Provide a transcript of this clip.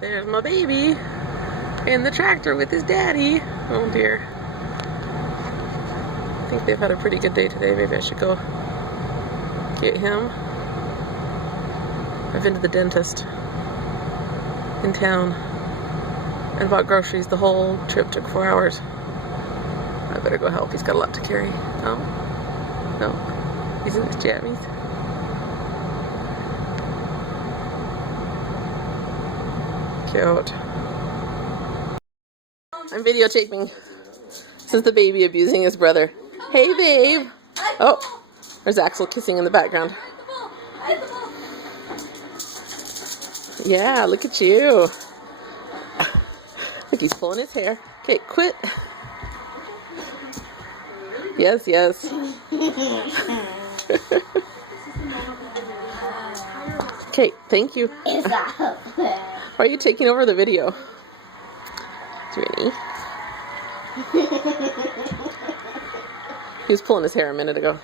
There's my baby in the tractor with his daddy. Oh dear. I think they've had a pretty good day today. Maybe I should go get him. I've been to the dentist in town and bought groceries. The whole trip took 4 hours. I better go help. He's got a lot to carry. No? No. He's in his jammies. Cute. I'm videotaping. This is the baby abusing his brother. Hey, babe. Oh, there's Axel kissing in the background. Yeah, look at you. Look, he's pulling his hair. Okay, quit. Yes, yes. Okay, thank you. Why are you taking over the video? He was pulling his hair a minute ago.